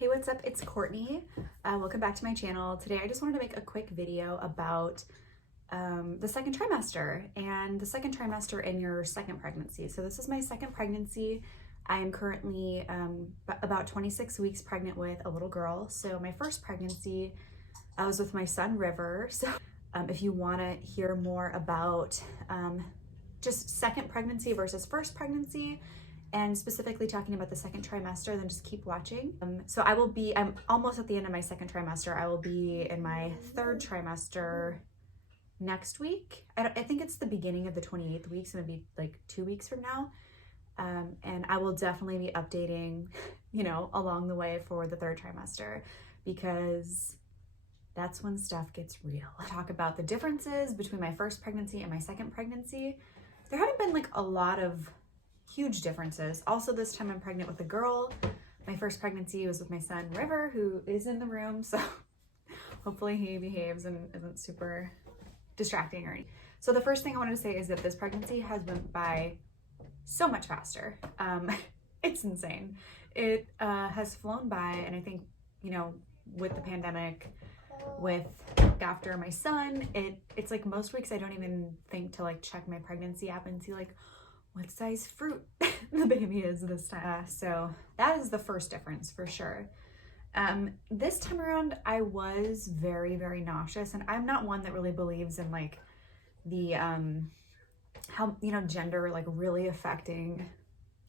Hey, what's up? It's Courtney. Welcome back to my channel. Today I just wanted to make a quick video about the second trimester and the second trimester in your second pregnancy. So this is my second pregnancy. I am currently about 26 weeks pregnant with a little girl. So my first pregnancy, I was with my son River. So if you want to hear more about just second pregnancy versus first pregnancy, and specifically talking about the second trimester, then just keep watching. So I'm almost at the end of my second trimester. I will be in my third trimester next week. I think it's the beginning of the 28th week, so maybe like 2 weeks from now. And I will definitely be updating, along the way for the third trimester, because that's when stuff gets real. I'll talk about the differences between my first pregnancy and my second pregnancy. There haven't been like a lot of huge differences. Also, this time I'm pregnant with a girl. My first pregnancy was with my son River, who is in the room, so hopefully he behaves and isn't super distracting or anything. So the first thing I wanted to say is that this pregnancy has went by so much faster. It's insane. It has flown by, and I think, with the pandemic, after my son, it's like most weeks I don't even think to like check my pregnancy app and see like what size fruit the baby is this time. So that is the first difference for sure. This time around, I was very, very nauseous, and I'm not one that really believes in like the, how, gender like really affecting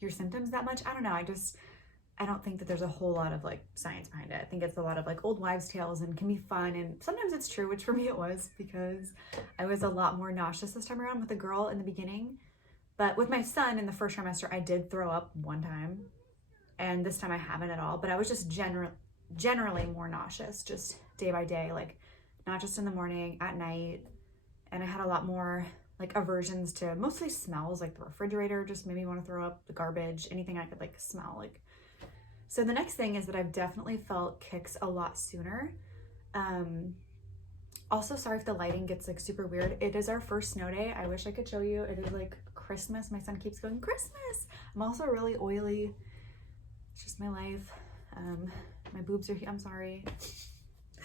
your symptoms that much. I don't know. I don't think that there's a whole lot of like science behind it. I think it's a lot of like old wives' tales and can be fun. And sometimes it's true, which for me it was, because I was a lot more nauseous this time around with a girl in the beginning. But with my son in the first trimester, I did throw up one time, and this time I haven't at all. But I was just generally more nauseous, just day by day, like not just in the morning, at night. And I had a lot more like aversions to mostly smells, like the refrigerator just made me want to throw up, the garbage, anything I could like smell. So the next thing is that I've definitely felt kicks a lot sooner. Also, sorry if the lighting gets like super weird. It is our first snow day. I wish I could show you. It is like Christmas. My son keeps going, Christmas. I'm also really oily. It's just my life. My boobs are here. I'm sorry.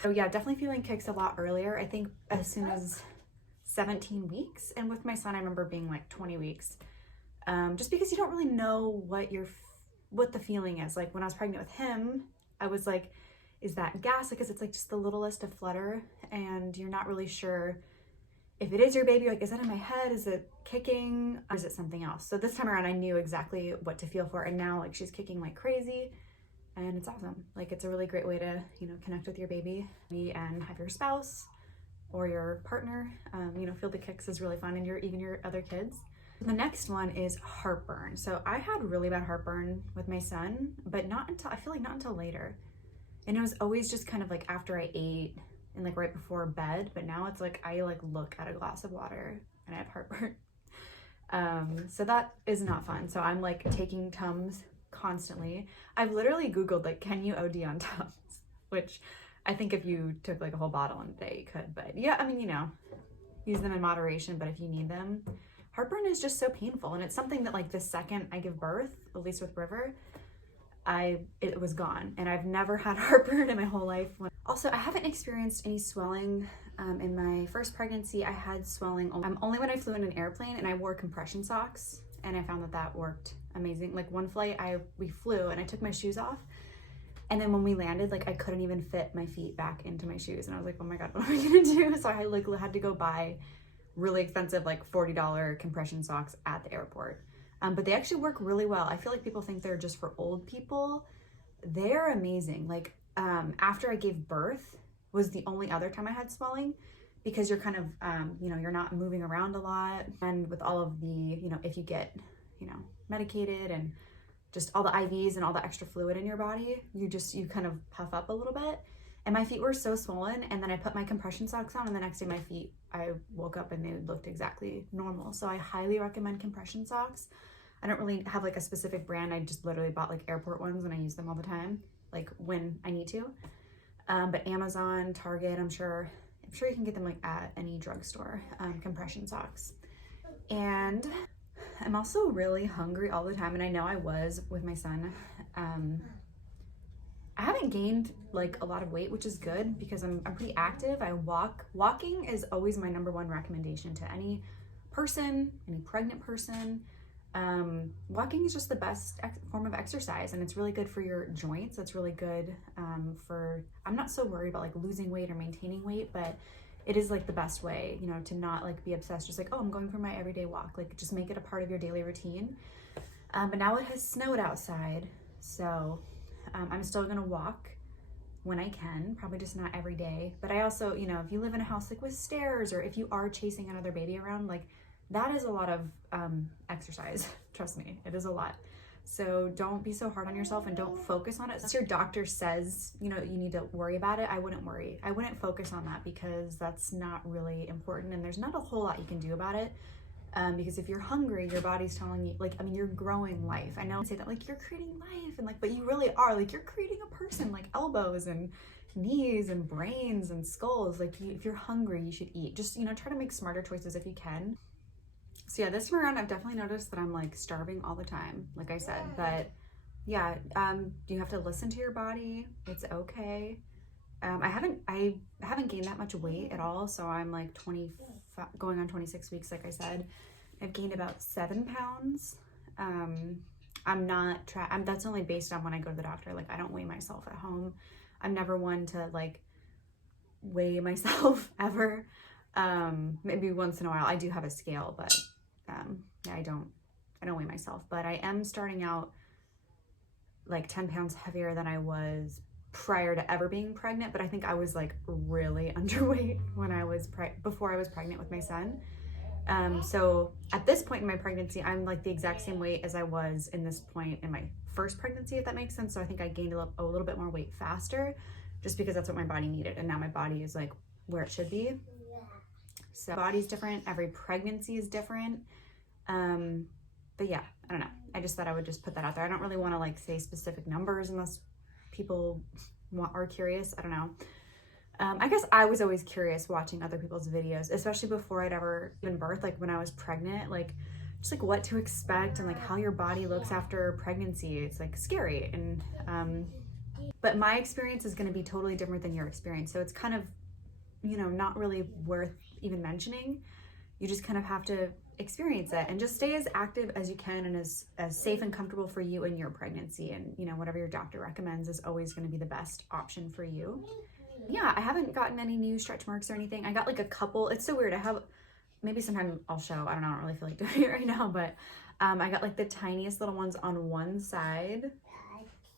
So yeah, definitely feeling kicks a lot earlier. I think as soon as 17 weeks. And with my son, I remember being like 20 weeks. Just because you don't really know what the feeling is. Like when I was pregnant with him, I was like, is that gas? Because it's like just the littlest of flutter, and you're not really sure if it is your baby. Like, is that in my head? Is it kicking? Or is it something else? So this time around, I knew exactly what to feel for. And now like she's kicking like crazy, and it's awesome. Like it's a really great way to, connect with your baby and have your spouse or your partner, feel the kicks is really fun, and even your other kids. The next one is heartburn. So I had really bad heartburn with my son, but I feel like not until later. And it was always just kind of like after I ate and like right before bed, but now it's like I like look at a glass of water and I have heartburn. So that is not fun. So I'm like taking Tums constantly. I've literally Googled like, can you OD on Tums? Which I think if you took like a whole bottle in a day, you could. But yeah, I mean, use them in moderation, but if you need them. Heartburn is just so painful, and it's something that like the second I give birth, at least with River, it was gone, and I've never had heartburn in my whole life. Also, I haven't experienced any swelling. In my first pregnancy, I had swelling only when I flew in an airplane, and I wore compression socks, and I found that worked amazing. Like one flight, we flew, and I took my shoes off, and then when we landed, like I couldn't even fit my feet back into my shoes, and I was like, oh my god, what am I gonna do? So I like had to go buy really expensive, like $40 compression socks at the airport. But they actually work really well. I feel like people think they're just for old people. They're amazing. Like after I gave birth was the only other time I had swelling, because you're kind of, you're not moving around a lot. And with all of the, if you get, medicated and just all the IVs and all the extra fluid in your body, you kind of puff up a little bit. And my feet were so swollen, and then I put my compression socks on, and the next day I woke up and they looked exactly normal. So I highly recommend compression socks. I don't really have like a specific brand. I just literally bought like airport ones, and I use them all the time, like when I need to. But Amazon, Target, I'm sure you can get them like at any drugstore, compression socks. And I'm also really hungry all the time, and I know I was with my son. I haven't haven't gained like a lot of weight, which is good because I'm pretty active. I walk. Walking is always my #1 recommendation to any person, any pregnant person. Walking is just the best form of exercise, and it's really good for your joints. It's really good I'm not so worried about like losing weight or maintaining weight, but it is like the best way, you know, to not like be obsessed, just like, oh, I'm going for my everyday walk. Like just make it a part of your daily routine. But now it has snowed outside, so I'm still gonna walk when I can, probably just not every day. But I also, you know, if you live in a house like with stairs, or if you are chasing another baby around, like that is a lot of exercise. Trust me, it is a lot. So don't be so hard on yourself and don't focus on it. Since your doctor says, you know, you need to worry about it, I wouldn't worry. I wouldn't focus on that because that's not really important, and there's not a whole lot you can do about it. Because if you're hungry, your body's telling you, like, I mean, you're growing life. I know I say that like you're creating life, and like, but you really are, like, you're creating a person, like elbows and knees and brains and skulls. Like if you're hungry, you should eat. Just, you know, try to make smarter choices if you can. So yeah, this time around, I've definitely noticed that I'm like starving all the time, like I said, but yeah, you have to listen to your body. It's okay. I haven't gained that much weight at all. So I'm like 25, going on 26 weeks. Like I said, I've gained about 7 pounds. That's only based on when I go to the doctor. Like I don't weigh myself at home. I'm never one to like weigh myself ever. Maybe once in a while I do have a scale, but yeah, I don't weigh myself, but I am starting out like 10 pounds heavier than I was prior to ever being pregnant. But I think I was like really underweight when I was before I was pregnant with my son. So at this point in my pregnancy, I'm like the exact same weight as I was in this point in my first pregnancy, if that makes sense. So I think I gained a little bit more weight faster just because that's what my body needed. And now my body is like where it should be. So body's different. Every pregnancy is different. But yeah, I don't know. I just thought I would just put that out there. I don't really want to like say specific numbers unless people are curious. I don't know. I guess I was always curious watching other people's videos, especially before I'd ever given birth, like when I was pregnant, like just like what to expect and like how your body looks after pregnancy. It's like scary. And, but my experience is going to be totally different than your experience. So it's kind of, you know, not really worth even mentioning. You just kind of have to experience it and just stay as active as you can and as safe and comfortable for you in your pregnancy. And, you know, whatever your doctor recommends is always going to be the best option for you. Yeah, I haven't gotten any new stretch marks or anything. I got like a couple. It's so weird. I have, maybe sometime I'll show. I don't know. I don't really feel like doing it right now, but I got like the tiniest little ones on one side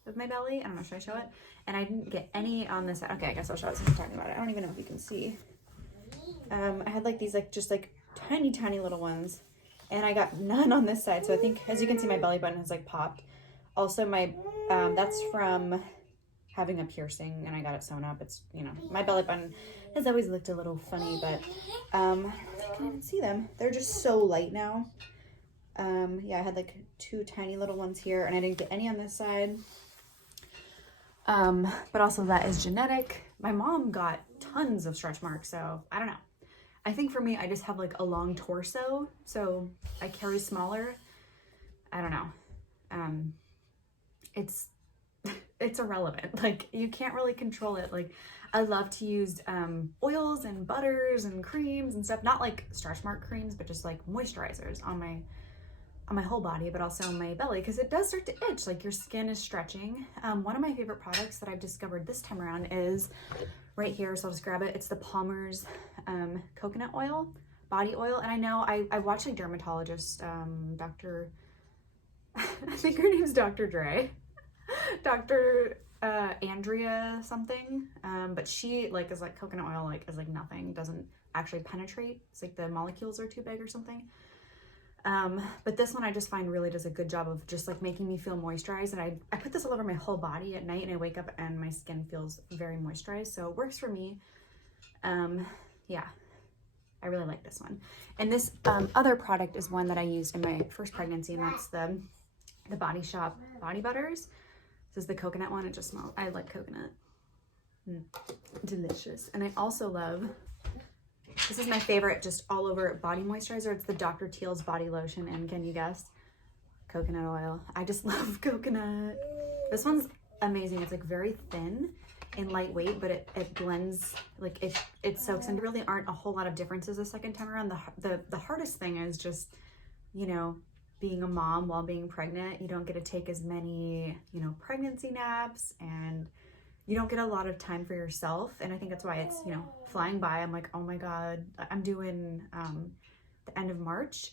of my belly. I don't know. Should I show it? And I didn't get any on this side. Okay, I guess I'll show it since I'm talking about it. I don't even know if you can see. I had like these like just like tiny little ones, and I got none on this side. So I think, as you can see, my belly button has like popped. Also, my that's from having a piercing, and I got it sewn up. It's, you know, my belly button has always looked a little funny, but I don't know if you can even see them. They're just so light now. Yeah, I had like 2 tiny little ones here, and I didn't get any on this side. But also that is genetic. My mom got tons of stretch marks, so I don't know. I think for me, I just have like a long torso, so I carry smaller. I don't know. It's irrelevant. Like, you can't really control it. Like, I love to use oils and butters and creams and stuff, not like stretch mark creams, but just like moisturizers on my whole body, but also on my belly, because it does start to itch, like your skin is stretching. One of my favorite products that I've discovered this time around is right here, so I'll just grab it. It's the Palmer's coconut oil, body oil. And I know I watched a dermatologist, Dr. I think her name's Dr. Dre. Dr. Andrea something, but she like is like coconut oil, like is like nothing, doesn't actually penetrate. It's like the molecules are too big or something. But this one I just find really does a good job of just like making me feel moisturized. And I put this all over my whole body at night, and I wake up and my skin feels very moisturized. So it works for me. Yeah, I really like this one. And this other product is one that I used in my first pregnancy, and that's the Body Shop body butters. This is the coconut one. It just smells, I like coconut. Delicious. And I also love, this is my favorite just all over body moisturizer. It's the Dr. Teals body lotion, and can you guess? Coconut oil. I just love coconut. This one's amazing. It's like very thin and lightweight, but it blends, like it soaks in. There really aren't a whole lot of differences the second time around. The hardest thing is just, you know, being a mom while being pregnant. You don't get to take as many, you know, pregnancy naps, and you don't get a lot of time for yourself. And I think that's why it's, you know, flying by. I'm like, oh my God, I'm doing the end of March,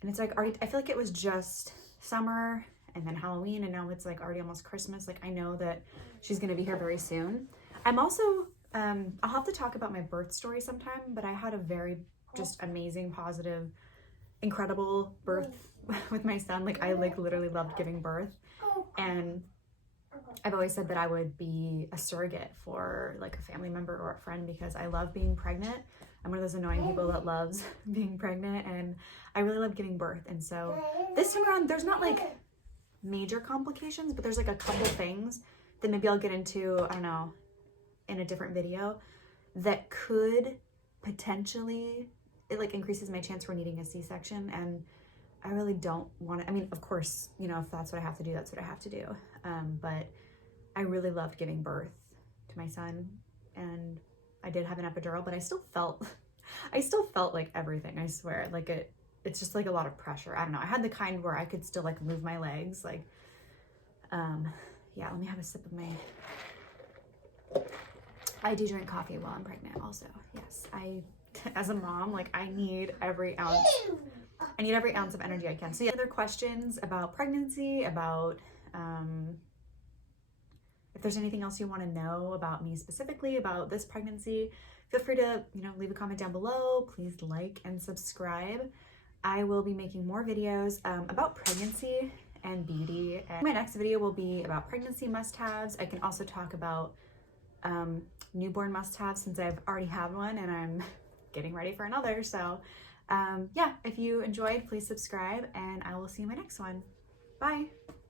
and it's like already, I feel like it was just summer and then Halloween, and now it's like already almost Christmas. Like, I know that she's gonna be here very soon. I'm also, I'll have to talk about my birth story sometime, but I had a very just amazing, positive, incredible birth with my son. Like, I like literally loved giving birth, and I've always said that I would be a surrogate for like a family member or a friend, because I love being pregnant. I'm one of those annoying people that loves being pregnant, and I really love giving birth. And so this time around, there's not like major complications, but there's like a couple things that maybe I'll get into, I don't know, in a different video, that could potentially, it like increases my chance for needing a C-section. And I really don't want to, I mean, of course, you know, if that's what I have to do, that's what I have to do. But I really loved giving birth to my son, and I did have an epidural, but I still felt like everything, I swear. Like it's just like a lot of pressure. I don't know. I had the kind where I could still like move my legs. Like, yeah, let me have a sip of my, I do drink coffee while I'm pregnant also. Yes, as a mom, like I need every ounce of energy I can. So yeah, other questions about pregnancy, about, if there's anything else you want to know about me specifically, about this pregnancy, feel free to, you know, leave a comment down below. Please like and subscribe. I will be making more videos about pregnancy and beauty. And my next video will be about pregnancy must-haves. I can also talk about newborn must-haves, since I've already had one and I'm getting ready for another. So yeah, if you enjoyed, please subscribe, and I will see you in my next one. Bye.